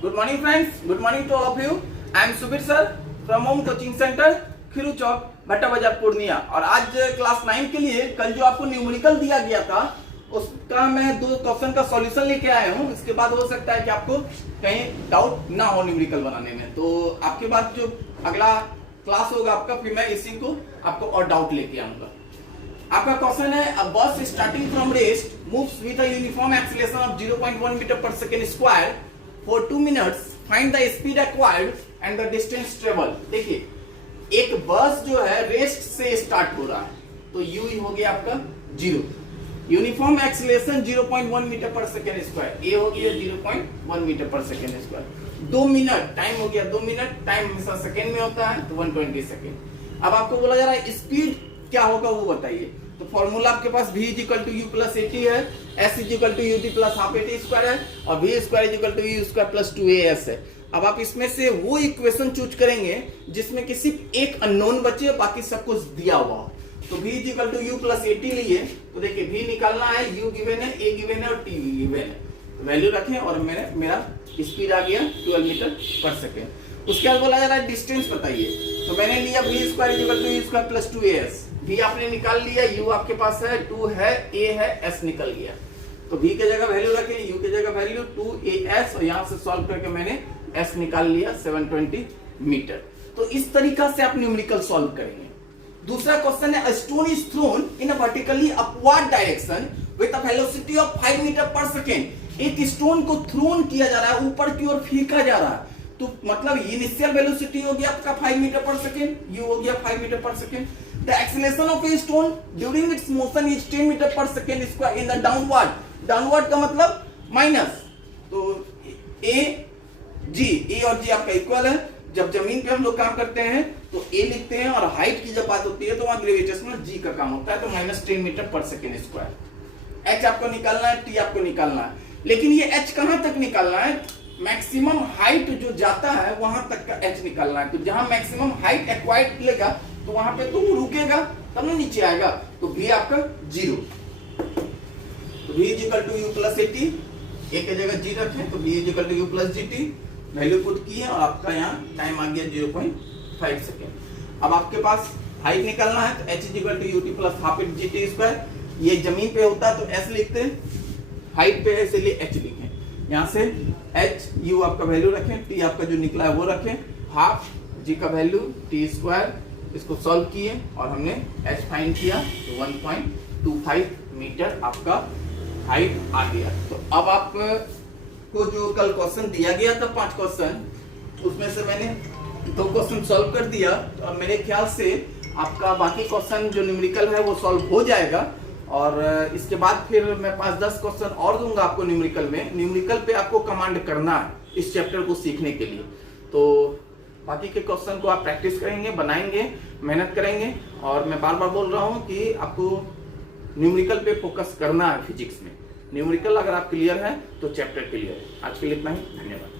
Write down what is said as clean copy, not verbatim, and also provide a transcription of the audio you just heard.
Good morning friends, good morning to all of you. I am Subir sir from Home Coaching Center, खिरू चौक, भट्टा बाजार, पूर्णिया। और आज class 9 के लिए कल जो आपको न्यूमेरिकल दिया गया था उसका मैं 2 क्वेश्चन का सॉल्यूशन लेके आया हूँ। इसके बाद हो सकता है कि आपको कहीं डाउट ना हो न्यूमेरिकल बनाने में, तो आपके बाद जो अगला क्लास होगा आपका, फिर मैं इसी को आपको और डाउट लेके आऊंगा। आपका क्वेश्चन है, a bus starting from rest moves with a uniform acceleration of 0.1 metre per second square for 2 minutes, find the speed acquired and the distance travel. देखिए, एक बस जो है रेस्ट से स्टार्ट हो रहा है, तो यू हो गया आपका 0, uniform acceleration 0.1 metre per second square, ए हो गया 0.1 metre per second square, 2 minute time हो गया, 2 मिनट टाइम हमेशा सेकंड में होता है, तो 120 सेकंड। अब आपको बोला जा रहा है स्पीड क्या होगा वो बताइए। तो फॉर्मूला आपके पास v equal to u plus 80 है, s equal to ut plus half 80 square है, और v square equal to u square plus 2as है। अब आप इसमें से वो इक्वेशन चूज करेंगे जिसमें कि सिर्फ एक अननोन बचे, बाकी सब कुछ दिया हुआ हो। तो v equal to u plus 80 लिए, तो देखिए v निकालना है, u गिवन है, a गिवन है और t गिवन है। वैल्यू रखें और मेरा स्पीड आ गया 12 मीटर पर सेकेंड। उसके बाद बोला जा रहा है डिस्टेंस बताइए, तो मैंने लिया v square equal to u square plus 2as। v आपने निकाल लिया, u आपके पास है, 2 है, a है, s निकल गया। तो v के जगह वैल्यू रखें, u के जगह वैल्यू 2as, और यहां से सॉल्व करके मैंने s निकाल लिया 720 मीटर। तो इस तरीका से आप न्यूमेरिकल सॉल्व करेंगे। दूसरा क्वेश्चन है, a stone is thrown in a vertically upward direction with a velocity of 5 metre per second. एक स्टोन को थ्रोन किया जा रहा है, ऊपर की ओर फेंका जा रहा है, तो मतलब इनिशियल वेलोसिटी हो गया आपका 5 मीटर पर सेकेंड, u हो गया 5 metre per second. The acceleration of a stone during its motion is 10 metre per second square in the downward. Downward का मतलब माइनस, तो ए और जी आपका इक्वल है। जब जमीन पे हम लोग काम करते हैं तो ए लिखते हैं, और हाइट की जब बात होती है तो वहां ग्रेविटेशनल जी का काम होता है, तो minus 10 metre per second square. H आपको निकालना है, टी आपको निकालना है, लेकिन ये एच कहां तक निकालना है? मैक्सिमम हाइट जो जाता है वहां तक का एच निकालना है। तो जहां मैक्सिमम हाइट एक्वायर्ड मिलेगा तो वहां पे तो रुकेगा, तब ना नीचे आएगा, तो v आपका 0। तो v equal to u plus 80, a के जगह g रखें, तो v equal to u plus gt, value put किए और आपका यहाँ टाइम आ गया 0.5 सेकेंड। अब आपके पास हाइट निकालना है, तो h equal to ut plus half gt square. ये जमीन पे होता तो s लिखते, हाइट पे है इसलिए h लिखें। यहाँ से h u आपका वैल्यू रखें, t आपका जो निकला है वो रखें, हाफ g का वैल्यू t स्क्वायर, इसको सॉल्व किए और हमने h फाइंड किया, तो 1.25 मीटर आपका हाइट आ गया। तो अब आप को जो कल क्वेश्चन दिया गया था 5 क्वेश्चन, उसमें से मैंने 2 क्वेश्चन सॉल्व कर दिया। तो अब मेरे ख्याल से आपका बाकी क्वेश्चन जो न्यूमेरिकल है वो सॉल्व हो जाएगा, और इसके बाद फिर मैं 5-10 क्वेश्चन और दूंगा आपको न्यूमेरिकल में। न्यूमेरिकल पे आपको कमांड करना है इस चैप्टर को सीखने के लिए। तो बाकी के क्वेश्चन को आप प्रैक्टिस करेंगे, बनाएंगे, मेहनत करेंगे, और मैं बार बार बोल रहा हूँ कि आपको न्यूमेरिकल पे फोकस करना है फिजिक्स में। न्यूमेरिकल अगर आप क्लियर है तो चैप्टर क्लियर है। आज के लिए इतना ही, धन्यवाद।